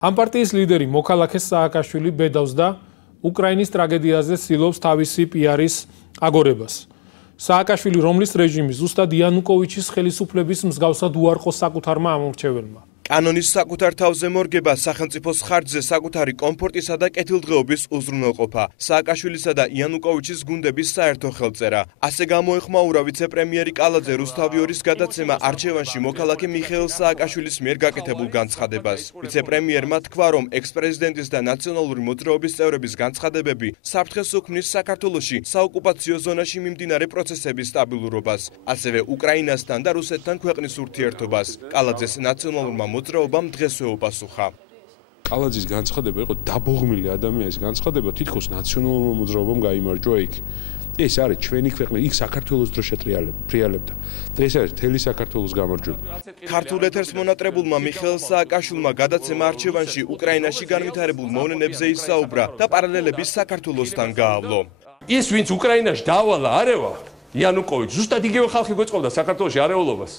ამ პარტიის ლიდერი მოქალაქე სააკაშვილი ბედავს და უკრაინის ტრაგედიაზე ცდილობს თავისი პიარის აგორებას. სააკაშვილი, რომლის რეჟიმი ზუსტად იანუკოვიჩის ხელისუფლების მსგავსად უარყოს საკუთარმა ამორჩეველმა. კანონის საკუთარ თავზე მორგება, სახელმწიფოს ხარჯზე საკუთარი კომფორტისა და კეთილდღეობის უზრუნველყოფა, სააკაშვილისა და იანუკოვიჩის გუნდების საერთო ხელწერა. ასე გამოეხმაურა ვიცე-პრემიერი კალაძე რუსთავიორის გადაცემა არჩევანში მოქალაქე მიხეილ სააკაშვილის მიერ გაკეთებულ განცხადებას. ვიცე-პრემიერმა თქვა, რომ ექს-პრეზიდენტის და ნაციონალური მოძრაობის წევრების განცხადებები საფრთხეს უქმნის საქართველოში საოკუპაციო ზონაში მიმდინარე პროცესების სტაბილურობას, ასევე უკრაინასთან და რუსეთთან ქვეყნის ურთიერთობას. კალაძეს ნაციონალურმა მოძრაობამ დღესვე უპასუხა. კალაძის განცხადება იყო დაბოღმილი ადამიანის განცხადება, თითქოს ნაციონალურმა მოძრაობამ გაიმარჯვა იქ. ეს არის ჩვენი ქვეყნა, იქ საქართველოს დრო შეტრიალებდა. ეს არის მთელი საქართველოს გამარჯვება. ქართულ ეთერს მონატრებულმა მიხეილ სააკაშვილმა გადაცემა არჩევანში უკრაინაში განვითარებულ მოვლენებზე ისაუბრა და პარალელები საქართველოსთან გაავლო. ის ვინც უკრაინაში დაავალა არევა, იანუკოვიჩი, ზუსტად იგივე ხალხი გვეწყობდა საქართველოში არეულობას.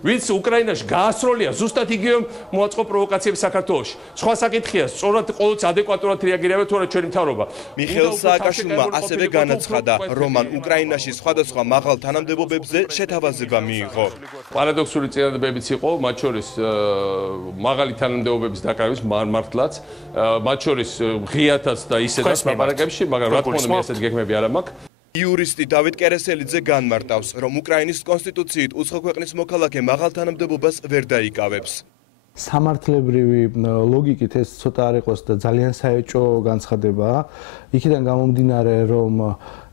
ვინც უკრაინაში გაასროლია, ზუსტად იგივე მოაწყო პროვოკაციები საქართველოში. სხვა საკითხია, სწორად ყოველთვის ადეკვატურად რეაგირებდა თუ არა ჩვენი მთავრობა. მიხეილ სააკაშვილმა ასევე განაცხადა, რომ მან უკრაინაში სხვადასხვა მაღალ თანამდებობებზე შეთავაზება მიიღო. პარადოქსული წინადადებებიც იყო, მათ შორის მაღალი თანამდებობების დაკავების მართლაც, მათ შორის ღიათაც და ისედაც ლაპარაკებში, მაგრამ რა თქმა უნდა, მე ასეთ გეგმები არ მაქვს. იურისტი დავით კერესელიძე განმარტავს, რომ უკრაინის კონსტიტუციით უცხო ქვეყნის მოქალაქე მაღალ თანამდებობას ვერ დაიკავებს. სამართლებრივი ლოგიკით ეს ცოტა არ იყოს და ძალიან საეჭვო განცხადებაა. იქიდან გამომდინარე, რომ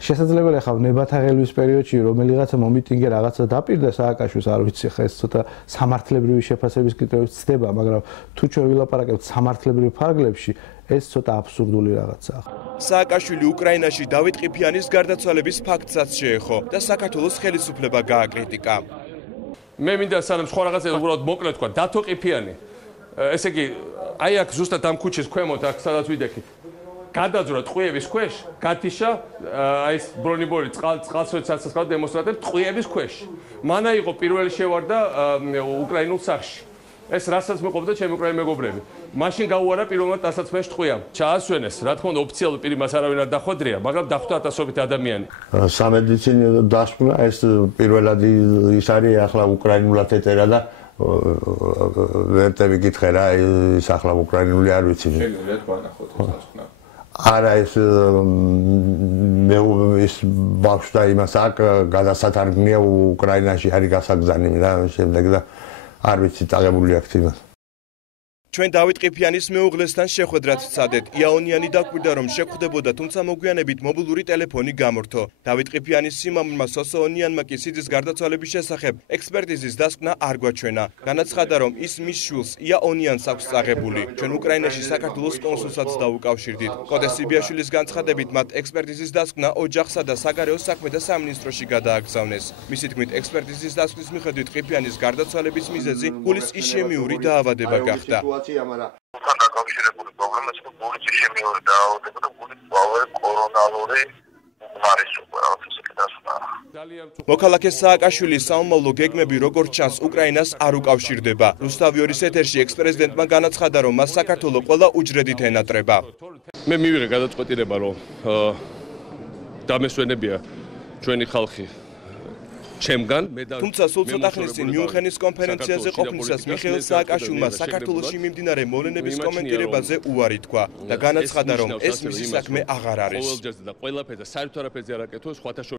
შესაძლებელია ხა ნებათაღელვის პერიოდში რომელიღაცა მომიტინგე რაღაცა დაპირდა სააკაშვილს, არ ვიცი, ხა ეს ცოტა სამართლებრივი შეფასების კითხვებით ცდება, მაგრამ თუ ჩვენ ვილაპარაკებთ სამართლებრივ ფარგლებში, ეს ცოტა აბსურდული რაღაცაა. სააკაშვილი უკრაინაში დავით ყიფიანის გარდაცვალების ფაქტსაც შეეხო და საქართველოს ხელისუფლება გააკრიტიკა. მე მინდა სანამ სხვა რაღაცა უბრალოდ მოკლედ თქვა, დათო ყიფიანი. ესე იგი, აი აქ ზუსტად ამ ქუჩის ქვემოთ, აქ სადაც ვიდექით. გადაძვრა ტყვიების ქვეშ, გათიშა აი ეს ბრონიბორი წყალსაცავ დემონსტრანტებს ტყვიების ქვეშ. მანა იყო პირველი შევარდა უკრაინულ სახში. ეს რასაც მეყოფდა ჩემი უკრაინელი მეგობრები. მაშინ გაუარა პირველმა ტასაცმელს ტყვიამ. ჩაასვენეს, რა თქმა უნდა, ოფიციალური პირი მას არავინ არ დახვედრია, მაგრამ დახვდა ათასობით ადამიანი. სამედიცინო დასკვნა ეს პირველად ის არის ახლა უკრაინულად ეტერა და ვერტები გითხე რა, ის ახლა უკრაინული არ ვიცი. შეგიძლიათ ვანახოთ ეს დასკვნა. არა ეს მე ის ბავშვთა იმას აქ გადასათარგმნია უკრაინაში არის გასაგზანი რა შემდეგ და არ ვიცი წაღებული აქ იმას. ჩვენ დავით ყიფიანის მეუღლესთან შეხვედრად ვცადეთ. იაონიანი დაკვირდა, რომ შეხვდებოდა, თუმცა მოგვიანებით მობილური ტელეფონი გამორთო. დავით ყიფიანის სიმამულმა სოსოონიანმა კი სიძის გარდაცვალების შესახებ ექსპერტიზის დასკვნა არ გვაჩვენა. განაცხადა, რომ ის მის შვილს იაონიანს აქვს წაღებული. ჩვენ უკრაინაში საქართველოს კონსულსაც დაუკავშირდით. კოტე სიბიაშვილის განცხადებით, მათ ექსპერტიზის დასკვნა ოჯახსა და საგარეო საქმეთა სამინისტროში გადააგზავნეს. მისი თქმით, ექსპერტიზის დასკვნის მიხედვით ყიფიანის გარდაცვალების მიზეზი გულის ისემიური დაავადება გახდა. Თან დაკავშირებული პრობლემას იყო გულის ისემიური დაავადება და გულის კორონალური უმარისობა, რაღაც ისეთი დასკვნა. მოქალაქე სააკაშვილის საომავლო გეგმები როგორც ჩანს უკრაინას არ უკავშირდება. რუსთავიორის ეთერში ექს-პრეზიდენტმა განაცხადა, რომ მას საქართველო ყველა უჯრედით ენატრება. მე მივიღე გადაწყვეტილება, რომ დამესვენებია ჩვენი ხალხი ჩემგან. თუმცა სულ ცოტა ხნის წინ მიუნხენის კონფერენციაზე ყოფნისას მიხეილ სააკაშვილმა საქართველოში მიმდინარე მოვლენების კომენტირებაზე უარი თქვა და განაცხადა, რომ ეს მისი საქმე აღარ არის.